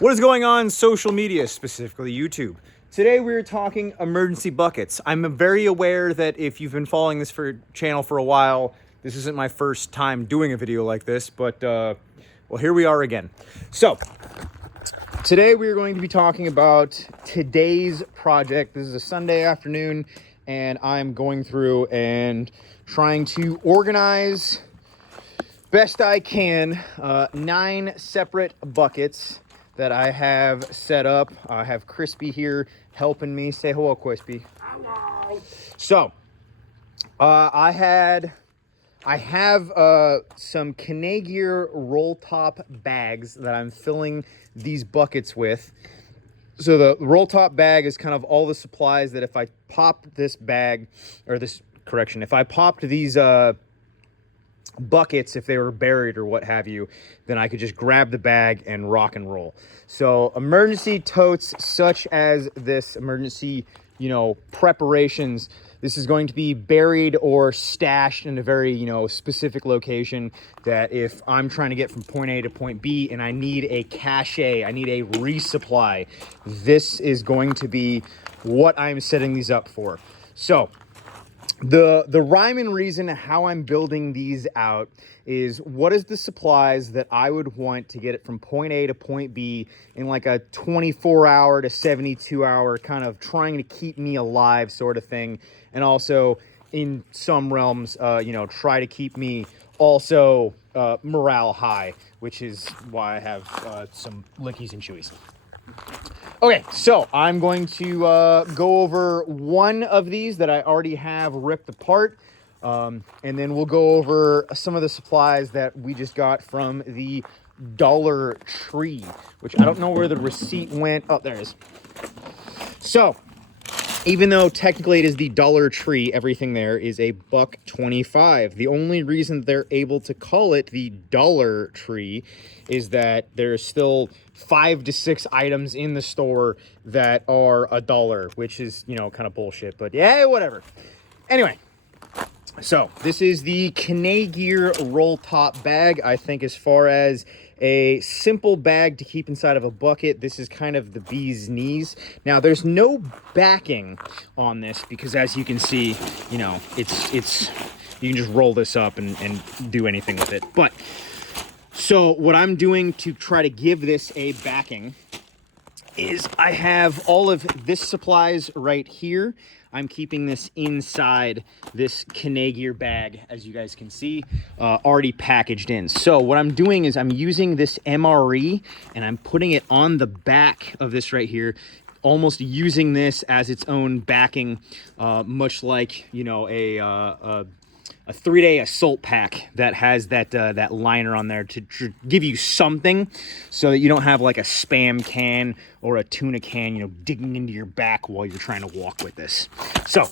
What is going on social media, specifically YouTube? Today we're talking emergency buckets. I'm very aware that if you've been following this channel for a while, this isn't my first time doing a video like this, but well, here we are again. So today we're going to be talking about today's project. This is a Sunday afternoon and I'm going through and trying to organize best I can 9 separate buckets that I have set up. I have Crispy here helping me. Say hello, Crispy. Hello. So I have some Canadian roll top bags that I'm filling these buckets with. So the roll top bag is kind of all the supplies that if I popped this bag, or this, correction, if I popped these buckets, if they were buried or what have you, then I could just grab the bag and rock and roll. So emergency totes such as this, emergency, preparations, this is going to be buried or stashed in a very, specific location that if I'm trying to get from point A to point B and I need a cache, I need a resupply, this is going to be what I'm setting these up for. So the rhyme and reason how I'm building these out is what is the supplies that I would want to get it from point A to point B in like a 24-hour to 72-hour kind of trying to keep me alive sort of thing. And also in some realms, try to keep me also morale high, which is why I have some lickies and chewies. Okay, so I'm going to go over one of these that I already have ripped apart, and then we'll go over some of the supplies that we just got from the Dollar Tree, which I don't know where the receipt went. Oh, there it is. So, even though technically it is the Dollar Tree, everything there is a $1.25. The only reason they're able to call it the Dollar Tree is that there's still 5 to 6 items in the store that are $1, which is, kind of bullshit, but yeah, whatever. Anyway, so this is the Canadian roll top bag. I think as far as a simple bag to keep inside of a bucket, this is kind of the bee's knees. Now there's no backing on this because as you can see, it's you can just roll this up and do anything with it. But so what I'm doing to try to give this a backing is I have all of this supplies right here. I'm keeping this inside this Canadian bag, as you guys can see, already packaged in. So what I'm doing is I'm using this MRE and I'm putting it on the back of this right here, almost using this as its own backing, much like, a 3-day assault pack that has that liner on there to give you something so that you don't have like a Spam can or a tuna can, digging into your back while you're trying to walk with this. So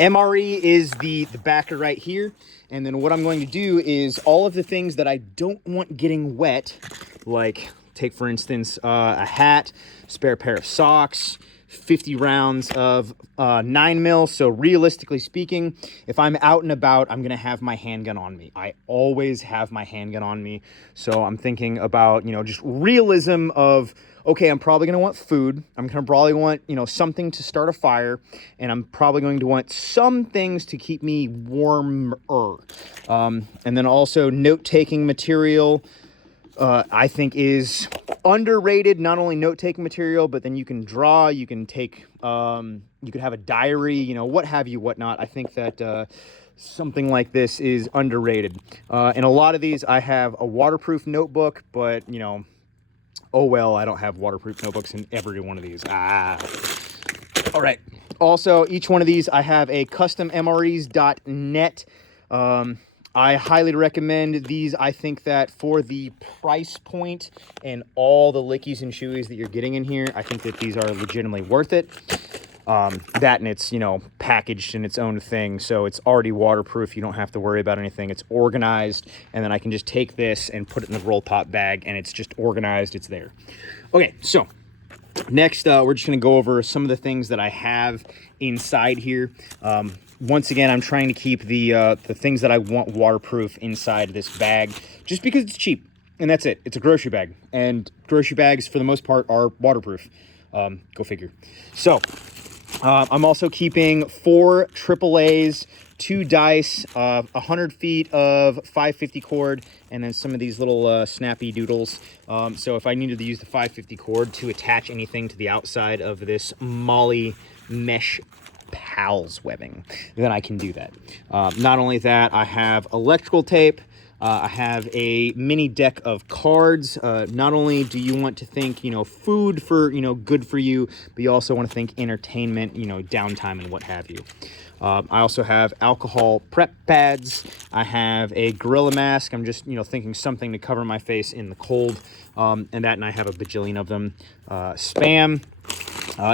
MRE is the backer right here. And then what I'm going to do is all of the things that I don't want getting wet, like take for instance, a hat, spare pair of socks, 50 rounds of 9mm. So realistically speaking, if I'm out and about, I'm gonna have my handgun on me. I always have my handgun on me. So I'm thinking about, just realism of, okay, I'm probably gonna want food. I'm gonna probably want, something to start a fire, and I'm probably going to want some things to keep me warmer. And then also note-taking material, I think is underrated. Not only note-taking material, but then you can draw, you can take, you could have a diary, what have you, whatnot. I think that something like this is underrated. In a lot of these, I have a waterproof notebook, but, oh well, I don't have waterproof notebooks in every one of these. All right. Also, each one of these, I have a custom MREs.net. I highly recommend these. I think that for the price point and all the lickies and chewies that you're getting in here, I think that these are legitimately worth it. That and it's, packaged in its own thing. So it's already waterproof. You don't have to worry about anything. It's organized. And then I can just take this and put it in the roll top bag and it's just organized. It's there. Okay, so next, we're just going to go over some of the things that I have inside here. Once again, I'm trying to keep the things that I want waterproof inside this bag just because it's cheap. And that's it. It's a grocery bag. And grocery bags, for the most part, are waterproof. Go figure. So, I'm also keeping 4 AAAs, 2 dice, 100 feet of 550 cord, and then some of these little snappy doodles. So if I needed to use the 550 cord to attach anything to the outside of this Molly mesh pals webbing, then I can do that. Not only that, I have electrical tape. I have a mini deck of cards. Not only do you want to think, food for, good for you, but you also want to think entertainment, downtime and what have you. I also have alcohol prep pads. I have a gorilla mask. I'm just, thinking something to cover my face in the cold. And I have a bajillion of them. Spam.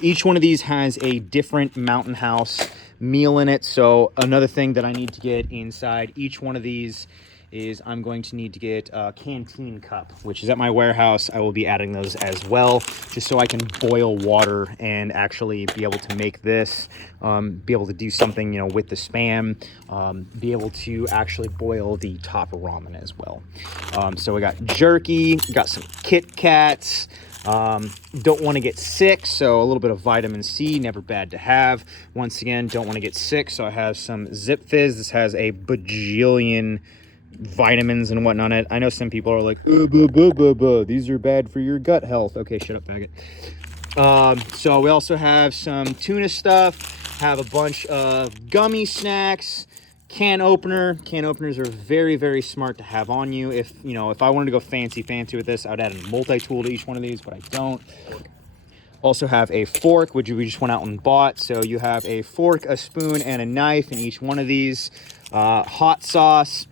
Each one of these has a different Mountain House meal in it. So another thing that I need to get inside each one of these is I'm going to need to get a canteen cup, which is at my warehouse. I will be adding those as well, just so I can boil water and actually be able to make this, be able to do something, with the Spam, be able to actually boil the top of ramen as well. So we got jerky, got some Kit Kats. Don't want to get sick, so a little bit of vitamin C, never bad to have. Once again, don't want to get sick, so I have some Zip Fizz. This has a bajillion vitamins and whatnot. I know some people are like, these are bad for your gut health. Okay, shut up, faggot. So we also have some tuna stuff, have a bunch of gummy snacks, can opener. Can openers are very, very smart to have on you. If I wanted to go fancy with this, I would add a multi-tool to each one of these, but I don't. Also have a fork, which we just went out and bought. So you have a fork, a spoon, and a knife in each one of these. Hot sauce.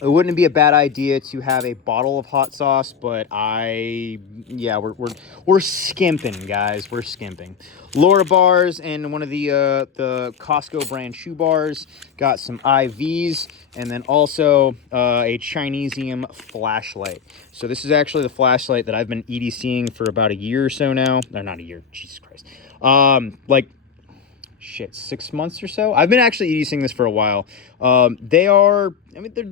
It wouldn't be a bad idea to have a bottle of hot sauce, but we're skimping, guys. We're skimping. Laura bars and one of the Costco brand shoe bars. Got some IVs, and then also a Chinesium flashlight. So this is actually the flashlight that I've been EDCing for about a year or so now. Or not a year, Jesus Christ. 6 months or so. I've been actually EDCing this for a while. They're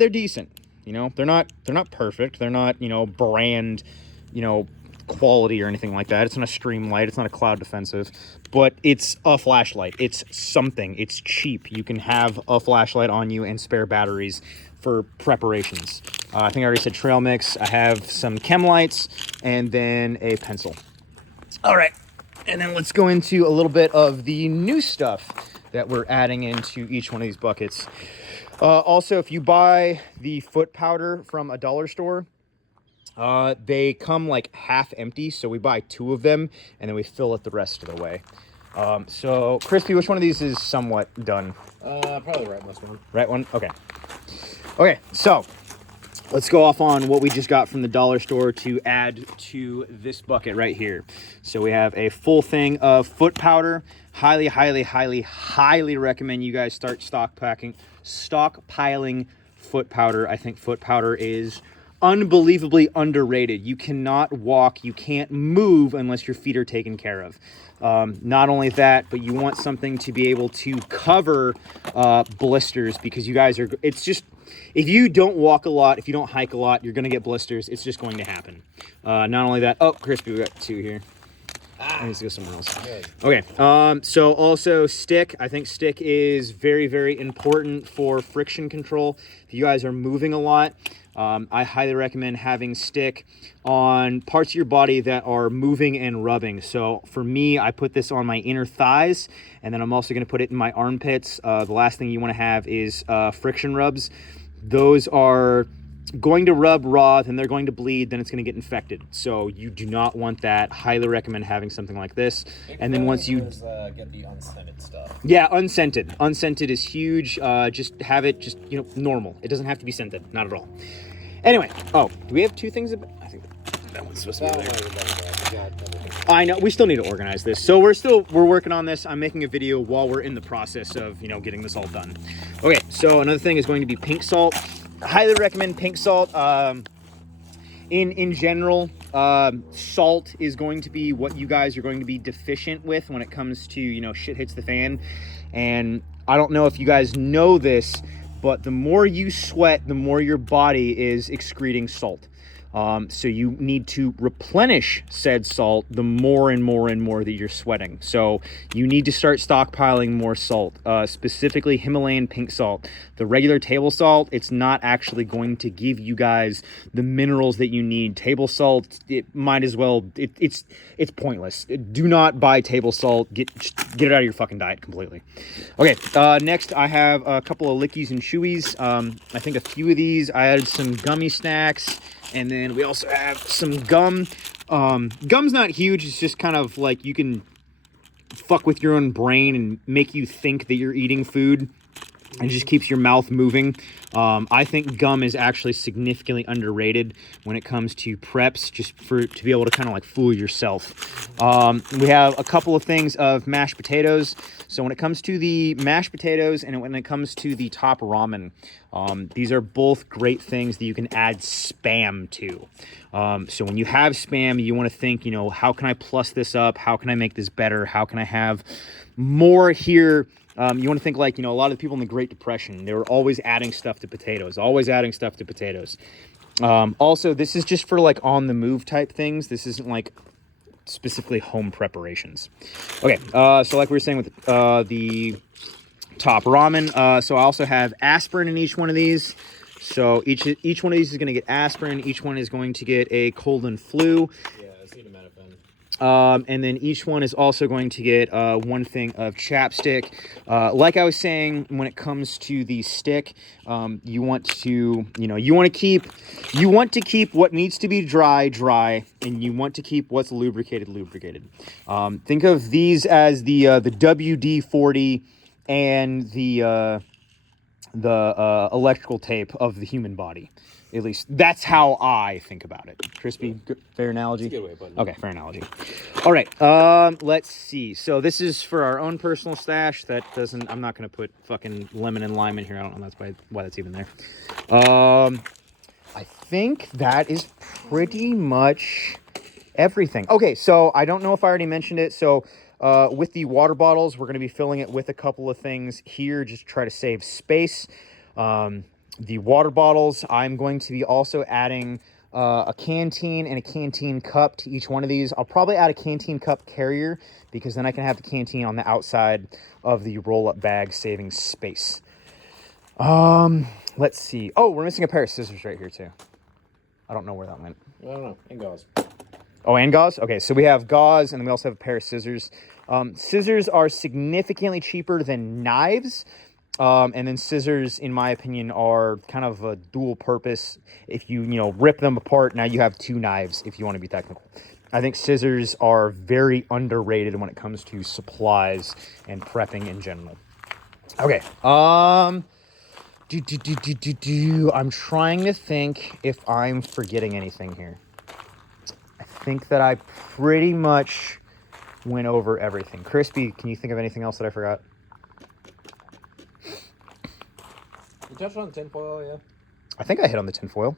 decent. They're not perfect. They're not, brand, quality or anything like that. It's not a stream light. It's not a cloud defensive, but it's a flashlight. It's something. It's cheap. You can have a flashlight on you and spare batteries for preparations. I think I already said trail mix. I have some chem lights and then a pencil. All right. And then let's go into a little bit of the new stuff that we're adding into each one of these buckets. Also, if you buy the foot powder from a dollar store, they come like half empty. So we buy 2 of them and then we fill it the rest of the way. So Crispy, which one of these is somewhat done? Probably the rightmost one. Right one? Okay. Okay, so let's go off on what we just got from the dollar store to add to this bucket right here. So we have a full thing of foot powder. Highly, highly, highly, highly recommend you guys start stockpiling foot powder. I think foot powder is unbelievably underrated. You cannot walk, you can't move unless your feet are taken care of. Not only that, but you want something to be able to cover blisters, because you guys are, it's just, if you don't walk a lot, if you don't hike a lot, you're going to get blisters. It's just going to happen. Not only that, oh, Crispy, we got 2 here. I need to go somewhere else. Okay, so also stick. I think stick is very, very important for friction control. If you guys are moving a lot, I highly recommend having stick on parts of your body that are moving and rubbing. So for me, I put this on my inner thighs, and then I'm also going to put it in my armpits. The last thing you want to have is friction rubs. Those are going to rub raw, then they're going to bleed, then it's going to get infected. So you do not want that. Highly recommend having something like this. And then once you get the unscented stuff. Yeah, unscented. Unscented is huge. Just have it just, normal. It doesn't have to be scented. Not at all. Anyway, do we have 2 things? I think that one's supposed to be there. I know, we still need to organize this. So we're working on this. I'm making a video while we're in the process of, getting this all done. Okay, so another thing is going to be pink salt. Highly recommend pink salt. In general, salt is going to be what you guys are going to be deficient with when it comes to, shit hits the fan. And I don't know if you guys know this, but the more you sweat, the more your body is excreting salt. So you need to replenish said salt the more and more and more that you're sweating. So you need to start stockpiling more salt, specifically Himalayan pink salt. The regular table salt, it's not actually going to give you guys the minerals that you need. Table salt, it might as well, it's pointless. Do not buy table salt. Get it out of your fucking diet completely. Okay, next I have a couple of lickies and chewies. I think a few of these. I added some gummy snacks, and then we also have some gum. Gum's not huge. It's just kind of like you can fuck with your own brain and make you think that you're eating food. It just keeps your mouth moving. I think gum is actually significantly underrated when it comes to preps, just to be able to kind of like fool yourself. We have a couple of things of mashed potatoes. So when it comes to the mashed potatoes and when it comes to the top ramen, these are both great things that you can add Spam to. So when you have Spam, you want to think, you know, how can I plus this up? How can I make this better? How can I have more here? You want to think like, you know, a lot of the people in the Great Depression, they were always adding stuff to potatoes, Also, this is just for like on the move type things. This isn't like specifically home preparations. Okay. So like we were saying with the top ramen. So I also have aspirin in each one of these. So each one of these is going to get aspirin. Each one is going to get a cold and flu. Yeah, acetaminophen. And then each one is also going to get one thing of chapstick. Like I was saying, when it comes to the stick, you want to keep what needs to be dry, and you want to keep what's lubricated. Think of these as the WD-40 and the electrical tape of the human body. At least that's how I think about it. Crispy, good, fair analogy? That's a good way of putting it. Okay, fair analogy. All right, let's see. So this is for our own personal stash. I'm not going to put fucking lemon and lime in here. I don't know that's why that's even there. I think that is pretty much everything. Okay, so I don't know if I already mentioned it. So with the water bottles, we're going to be filling it with a couple of things here just to try to save space. The water bottles, I'm going to be also adding a canteen and a canteen cup to each one of these. I'll probably add a canteen cup carrier because then I can have the canteen on the outside of the roll-up bag, saving space. Let's see. Oh, we're missing a pair of scissors right here too. I don't know where that went. I don't know. And gauze. Oh, and gauze? Okay, so we have gauze, and then we also have a pair of scissors. Scissors are significantly cheaper than knives. And then scissors, in my opinion, are kind of a dual purpose. If you rip them apart, now you have two knives, if you want to be technical. I think scissors are very underrated when it comes to supplies and prepping in general. Okay. I'm trying to think if I'm forgetting anything here. I think that I pretty much went over everything. Crispy, can you think of anything else that I forgot? You touched on tinfoil, yeah? I think I hit on the tinfoil.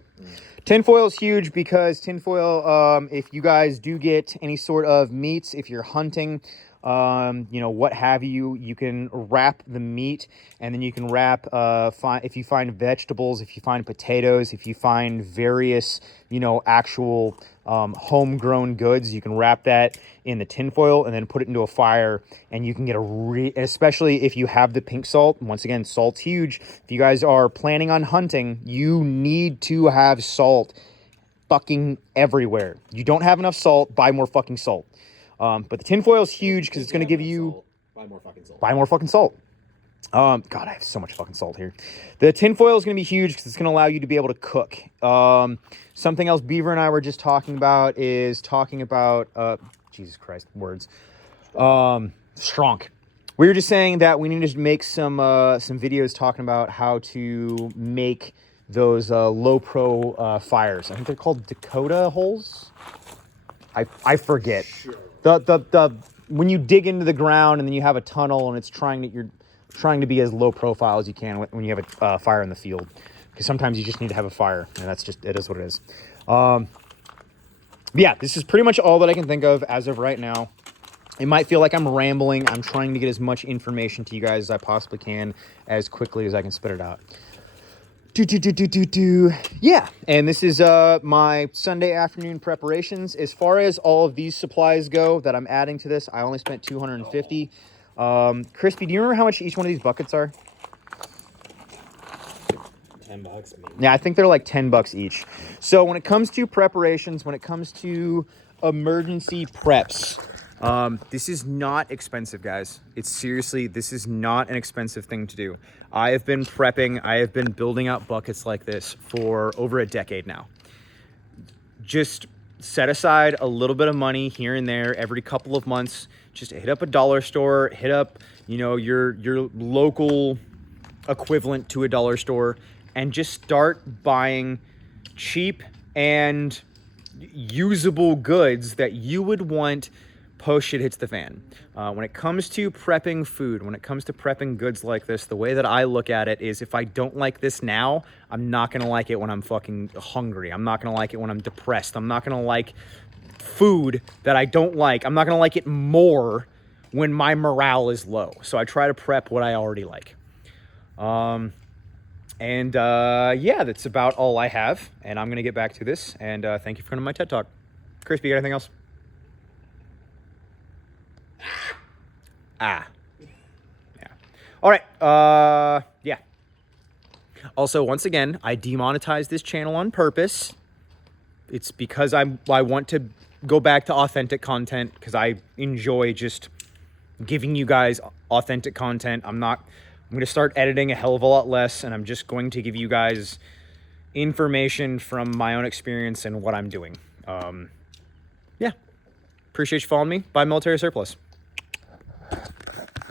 Tinfoil is huge because tinfoil, if you guys do get any sort of meats, if you're hunting, what have you, you can wrap the meat, and then you can wrap, if you find vegetables, if you find potatoes, if you find various, actual homegrown goods, you can wrap that in the tinfoil and then put it into a fire, and you can get especially if you have the pink salt. Once again, salt's huge. If you guys are planning on hunting, you need to have salt fucking everywhere. You don't have enough salt, buy more fucking salt. But the tinfoil is huge because it's going to give you... Buy more fucking salt. Buy more fucking salt. God, I have so much fucking salt here. The tinfoil is going to be huge because it's going to allow you to be able to cook. Something else Beaver and I were just talking about is Jesus Christ, words. Stronk. We were just saying that we need to make some videos talking about how to make those low pro fires. I think they're called Dakota holes. I forget. Sure. The when you dig into the ground and then you have a tunnel and you're trying to be as low profile as you can when you have a fire in the field, because sometimes you just need to have a fire, and it is what it is. Yeah, this is pretty much all that I can think of as of right now. It might feel like I'm rambling. I'm trying to get as much information to you guys as I possibly can as quickly as I can spit it out. Yeah, and this is my Sunday afternoon preparations. As far as all of these supplies go that I'm adding to this, I only spent $250. Crispy, do you remember how much each one of these buckets are? $10 maybe. Yeah, I think they're like $10 each. So when it comes to preparations, when it comes to emergency preps, this is not expensive, guys. It's seriously, this is not an expensive thing to do. I have been prepping, I have been building out buckets like this for over a decade now. Just set aside a little bit of money here and there every couple of months. Just hit up a dollar store, hit up, you know, your local equivalent to a dollar store, and just start buying cheap and usable goods that you would want post shit hits the fan. When it comes to prepping food, when it comes to prepping goods like this, the way that I look at it is if I don't like this now, I'm not gonna like it when I'm fucking hungry. I'm not gonna like it when I'm depressed. I'm not gonna like food that I don't like. I'm not gonna like it more when my morale is low. So I try to prep what I already like. Yeah, that's about all I have, and I'm gonna get back to this. And thank you for coming to my TED Talk. Crispy, you got anything else? Yeah. All right. Yeah. Also, once again, I demonetized this channel on purpose. It's because I want to go back to authentic content because I enjoy just giving you guys authentic content. I'm going to start editing a hell of a lot less, and I'm just going to give you guys information from my own experience and what I'm doing. Yeah. Appreciate you following me. Buy military surplus.